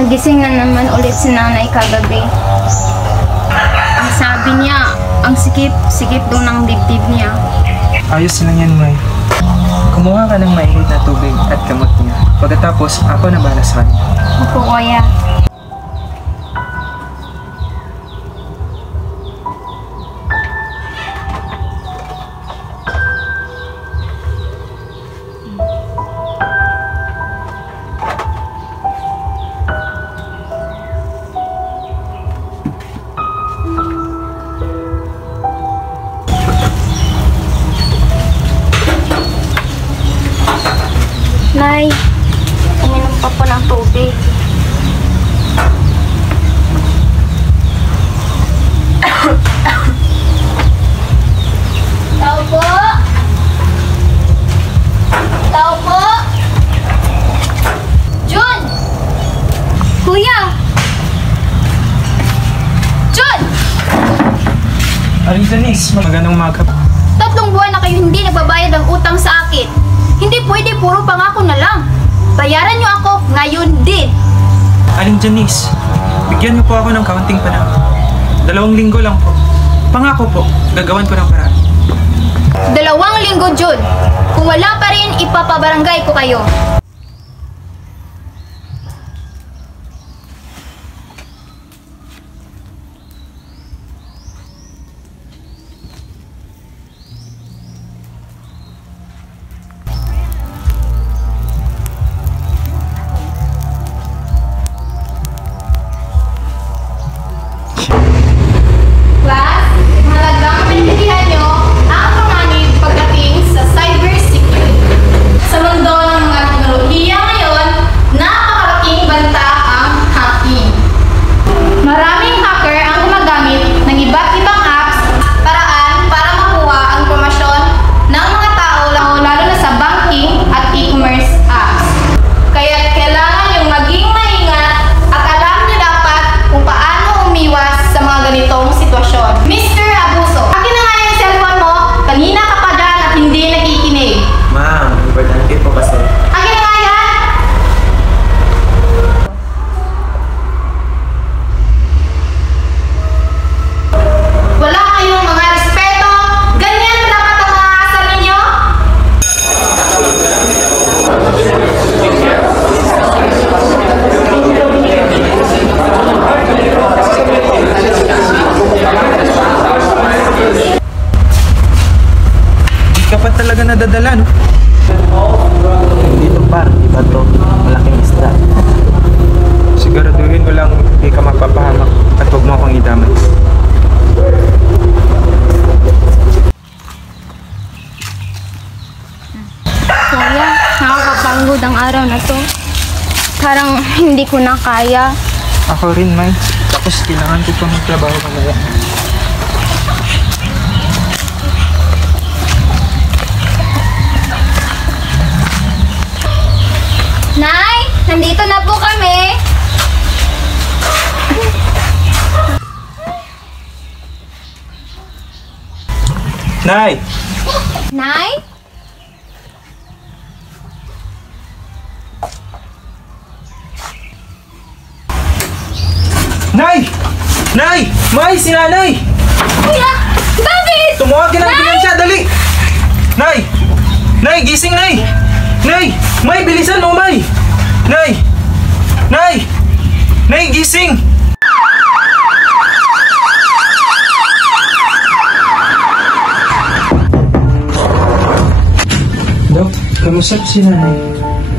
Nagising na naman ulit si nanay kagabi. Ang sabi niya, ang sikip daw ng dibdib niya. Ayos lang yan, May. Kumuha ka ng mainit na tubig at gamot niya. Pagkatapos, ako na bahala sa kanya. Opo, kuya. Nay, uminom pa po ng tubig. Tao po! Tao po! Jun! Kuya! Jun! Aling Janice, magandang umaga. 3 buwan na kayo hindi nagbabayad ng utang sa akin. Hindi pwede puro pangako na lang. Bayaran niyo ako ngayon din. Aling Janice, bigyan niyo po ako ng kaunting panahon. 2 linggo lang po. Pangako po, gagawan ko ng paraan. 2 linggo, Jun. Kung wala pa rin, ipapabarangay ko kayo. Class, mahalagang maintindihan nyo ang panganib pagdating sa cybersecurity. Sa mundo ng mga teknolohiya ngayon, napakalaking banta ang hacking. Maraming hacker ang gumagamit ng iba't ibang apps, paraan para makuha ang impormasyon ng mga tao lalo na sa banking at e-commerce apps. Kaya kailangan yung maging maingat at alam nyo dapat kung paano umiwas sa mga ganitong sitwasyon. Mr. Abuso, akin na nga yung cellphone mo. Kanina ka pa dyan at hindi nakikinig. Ma'am, importante po kasi. Akin na nga yan! Wala kayong mga respeto. Ganyan ba dapat ang mga asal ninyo? Di ka pa talaga nadadala, no? Dito par, iba to. Malaking isda. Siguraduhin ko lang hindi ka mapapahamak at huwag mo akong idamay. Kuya, nakakapagod ang araw na to. Parang hindi ko na kaya. Ako rin, May. Tapos kailangan ko pa magtrabaho mamaya. Nay, nandito na po kami. Nay! Nay? Nay! Nay! May, si Nanay! Kuya, bakit? Tumawag ka ng ambulansya, dali! Nay! Nay, gising, Nay! Nay! May, bilisan mo, May! Nay! Nay! Nay, gising! Dok, kamusta po si Nanay?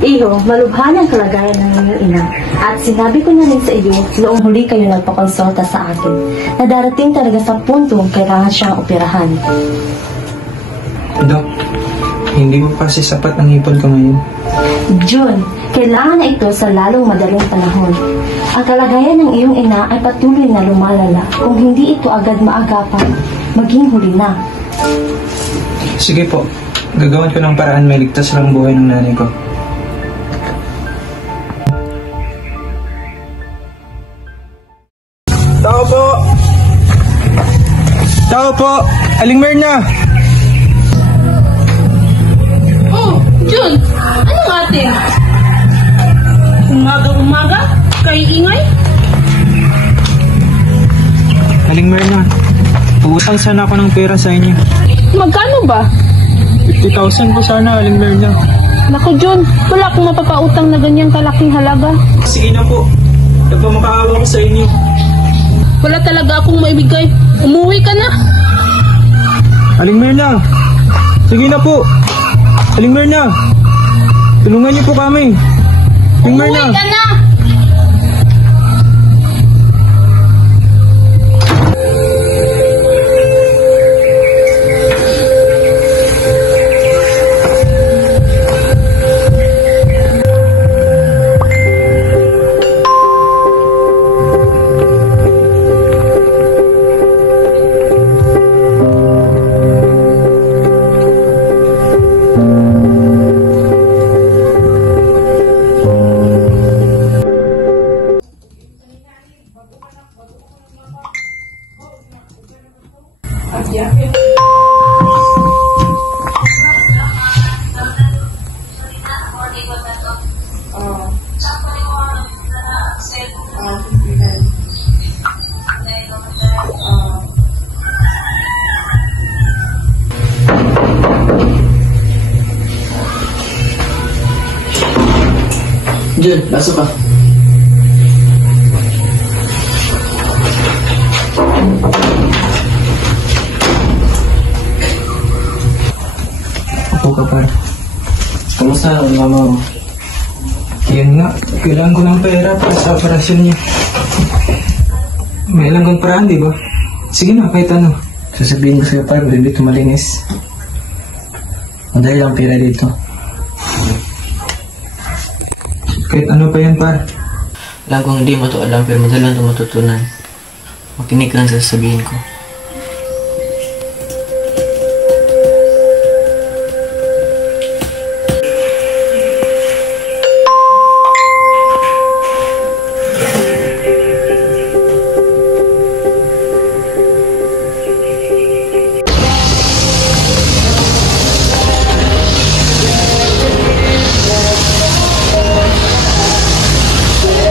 Iho, malubhan ang kalagayan ng iyong ina at sinabi ko na rin sa iyo noong huli kayo nagpakonsulta sa akin na darating talaga sa puntong kailangan siyang operahan. Dok, hindi mo pa kasi sapat ang ipon ko ngayon. June, kailangan na ito sa lalong madaling panahon. Ang kalagayan ng iyong ina ay patuloy na lumalala. Kung hindi ito agad maagapan, maging huli na. Sige po, gagawin ko ng paraan may ligtas lang buhay ng nanay ko. Tao po! Tao po! Aling Merna! Oh, Jun! Anong ate? Umaga-umaga? Kay Magpapakal sana ako ng pera sa inyo. Magkano ba? 50,000 po sana, Aling Merna. Naku, John, wala akong mapapautang na ganyang kalaking halaga. Sige na po. Nagpamakaawa ko sa inyo. Wala talaga akong maibigay. Umuwi ka na. Aling Merna. Sige na po. Aling Merna. Tulungan niyo po kami. Aling Merna. Umuwi ka na! Jun, pasok ka. Ako ka par. Kamusta ang mama mo? Yan nga. Kailangan ko ng pera para sa operasyon niya. May alam kang paraan, di ba? Sige na, kahit ano. Sasabihin ko sa'yo par, pero dito malinis. Madali lang pera dito. Kahit ano pa yan, par. Alam kong hindi mo to alam, pero madali lang ito matutunan. Makinig lang sa sasabihin ko.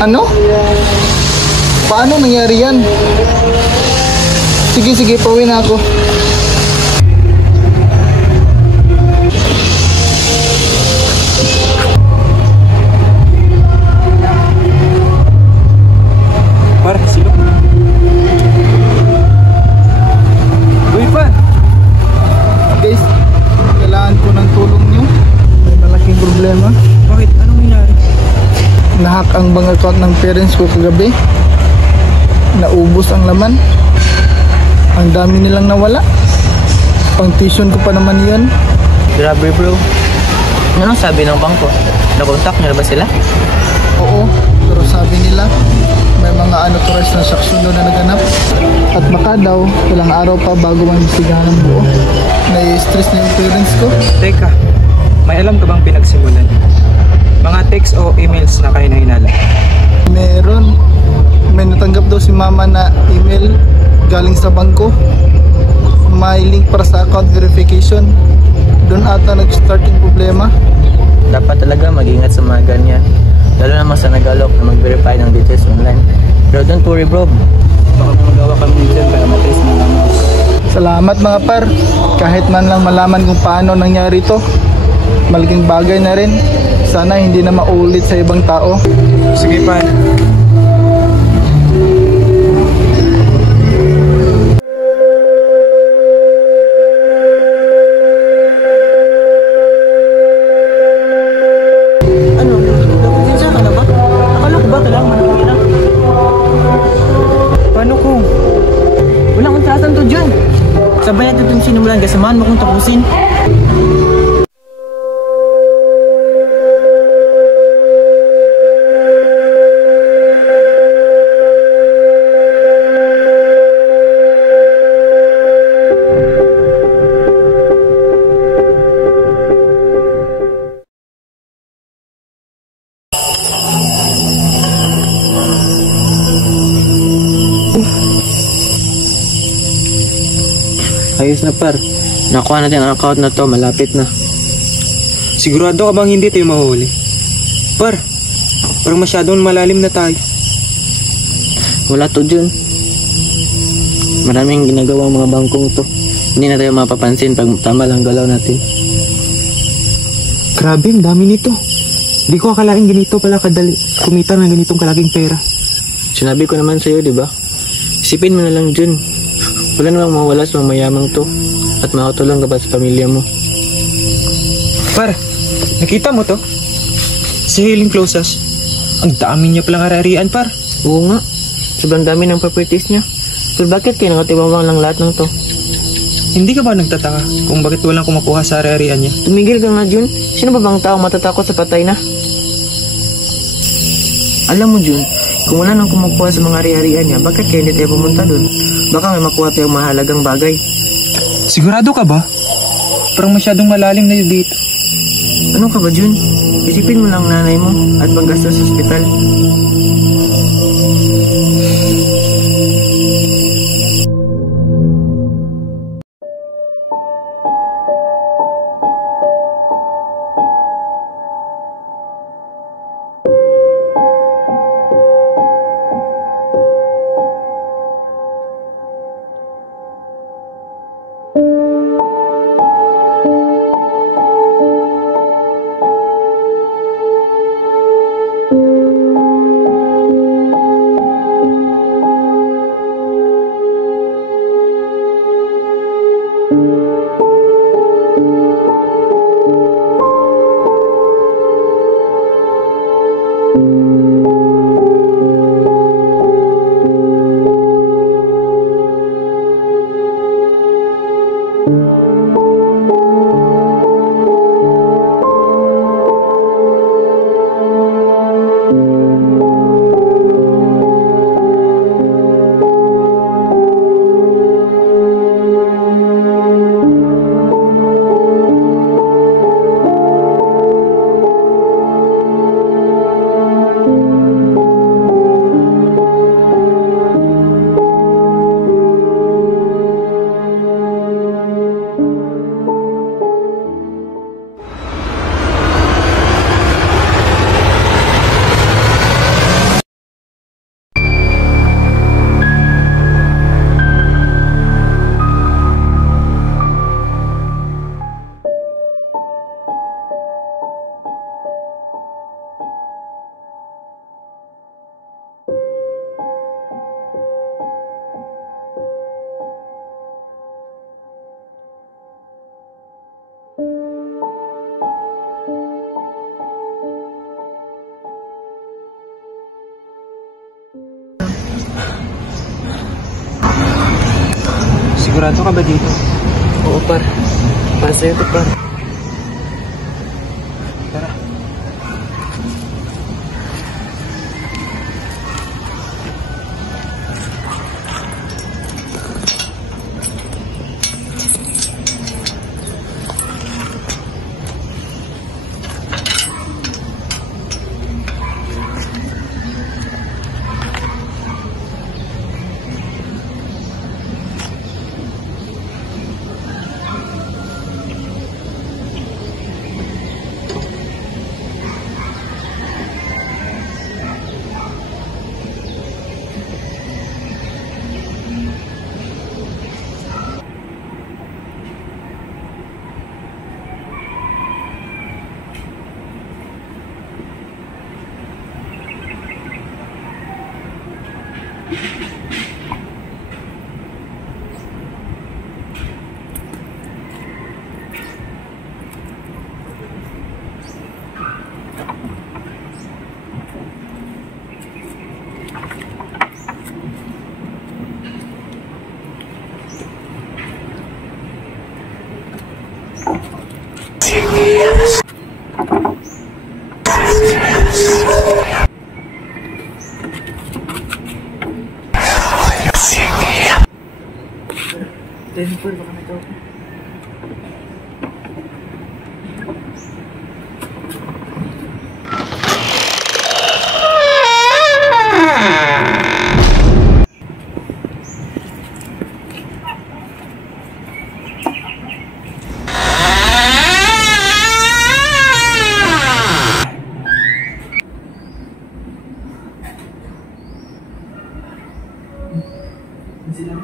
Ano? Paano nangyari yan? Sige, pauwi na ako. Par, sino? Uy, par! Guys, kailangan ko ng tulong nyo. May malaking problema. Bakit? Anong nangyari? Nahack ang bank account ng parents ko kagabi. Naubos ang laman. Ang dami nilang nawala. Pang tuition ko pa naman yun. Grabe bro. Anong sabi ng bangko? Nakontak niyo na ba sila? Oo, pero sabi nila may mga unauthorized transaction doon na naganap. At baka daw, ilang araw pa bago mambisigahan ng buo. Nai-stress na yung parents ko. Teka, may alam ka bang pinagsimulan? Mga text o emails na kayo na hinala? Meron. May natanggap daw si mama na email galing sa bangko. May link para sa account verification. Doon ata nag-start yung problema. Dapat talaga mag-ingat sa mga ganyan. Lalo naman sa nag-alok na mag-verify ng details online. Pero don't worry bro. Baka magawa kami dyan para matrace ng naman. Salamat mga par. Kahit man lang malaman kung paano nangyari to. Malaking bagay na rin. Sana hindi na maulit sa ibang tao. Sige, par. Ano? Nakutinsa ka na ba? Akala ko ba kailangan manapin lang? Paano kung? Walang kontratan to dyan. Sabay natin itong sinulan kasamahan mo kung tapusin. Ayos na par. Nakuha natin ang account na to. Malapit na. Sigurado ka bang hindi tayo mahuli? Par, parang masyadong malalim na tayo. Wala to dyan. Maraming ginagawang mga bangkong to. Hindi na tayo mapapansin pag tama lang galaw natin. Grabe, ang dami nito. Di ko akalain ganito pala kadali. Kumita ng ganitong kalaking pera. Sinabi ko naman sa'yo, di ba? Isipin mo na lang, Jun. Wala namang mawala sa mga mayamang to. At makatulong ka pa sa pamilya mo. Par, nakita mo to? Si Hailing Closas. Ang dami niya palang ari-arian, par. Oo nga. Sobrang dami ng properties niya. Pero bakit kayo nakatibawang lang lahat ng to? Hindi ka ba nagtataka kung bakit walang kumukuha sa ari-arian niya? Tumigil ka nga, Jun. Sino ba bang taong matatakot sa patay na? Alam mo, Jun, kung wala nang kumukuha sa mga ari-arian niya, bakit kayo hindi tayo pumunta dun? Baka may makuha tayong mahalagang bagay. Sigurado ka ba? Parang masyadong malalim na yun dito. Ano ka ba, Jun? Isipin mo lang nanay mo at paggastos sa ospital. Sigurado ka ba dito? Oo, par. Para sa'yo to, par. Tara. Tenfor, baka may tao. Sila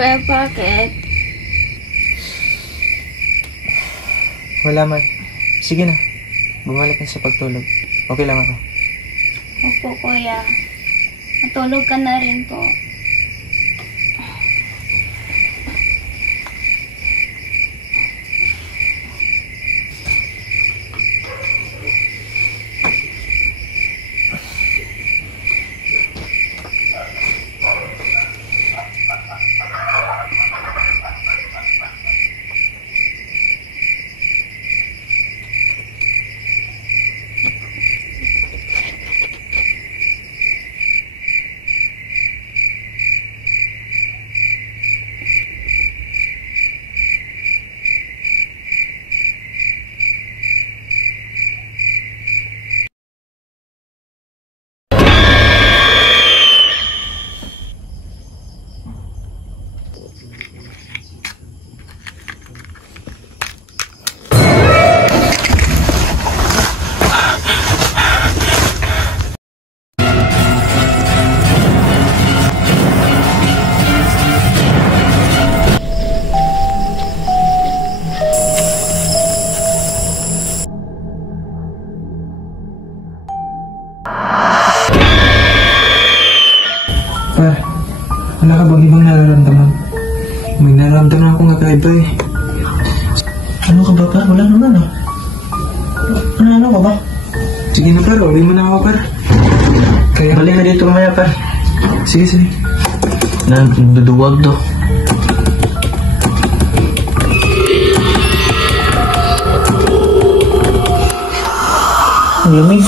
Kuya, bakit? Wala man. Sige na. Bumalik na sa pagtulog. Okay lang ako. Opo, kuya. Matulog ka na rin po. Par, wala ka bang ibang nararamdaman? May nararamdaman akong kakaiba eh. Ano ka ba, Par? Wala naman ah. Ano ka ba? Sige na, Par. Uli mo na ako, Par. Kaya Balik na dito mamaya, Par. sige, sige. Naduduwag to. Ang lamig.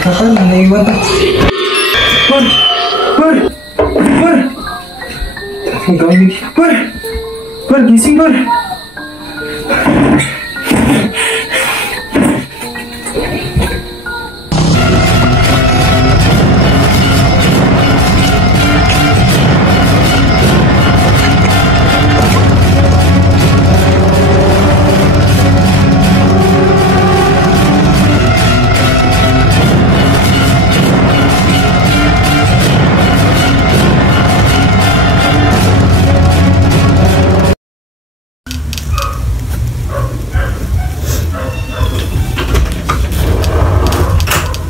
Kapal, naiwan ka. Par! Par! Par! Ang gawin. Par! Par, gising, Par!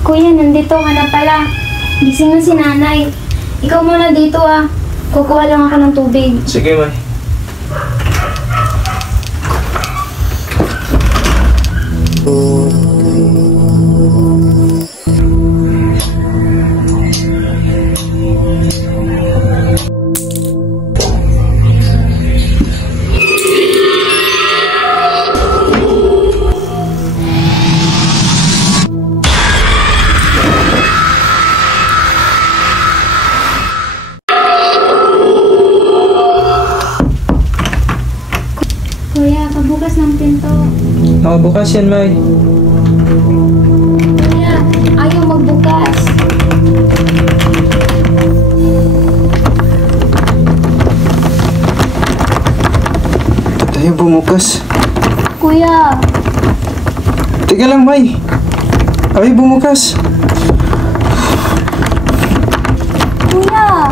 Kuya, nandito ka na pala. Gising na si nanay. Ikaw muna dito ah. Kukuha lang ako ng tubig. Sige, May. Kuya, pabukas ng pinto. Nakabukas yan, May. Kuya, ayaw magbukas. Tayo bumukas. Kuya, Teka lang, May. Ay, bumukas. kuya.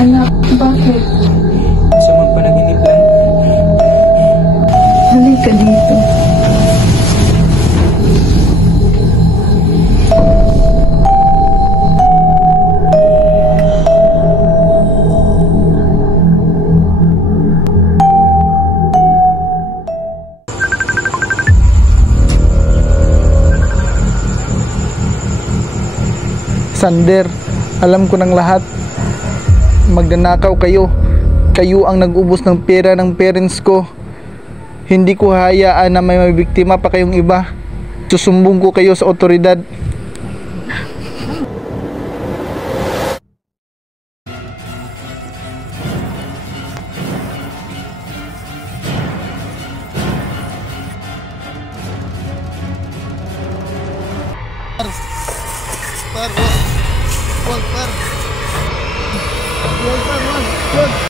Anak, bakit? Sa magpanaginip lang. Halika dito. Sander, alam ko ng lahat. Magnanakaw kayo. Kayo ang nag-ubos ng pera ng parents ko. Hindi ko hayaan na may biktima pa kayong iba. Susumbong ko kayo sa otoridad. Par, wag, par. Wag, par, wag.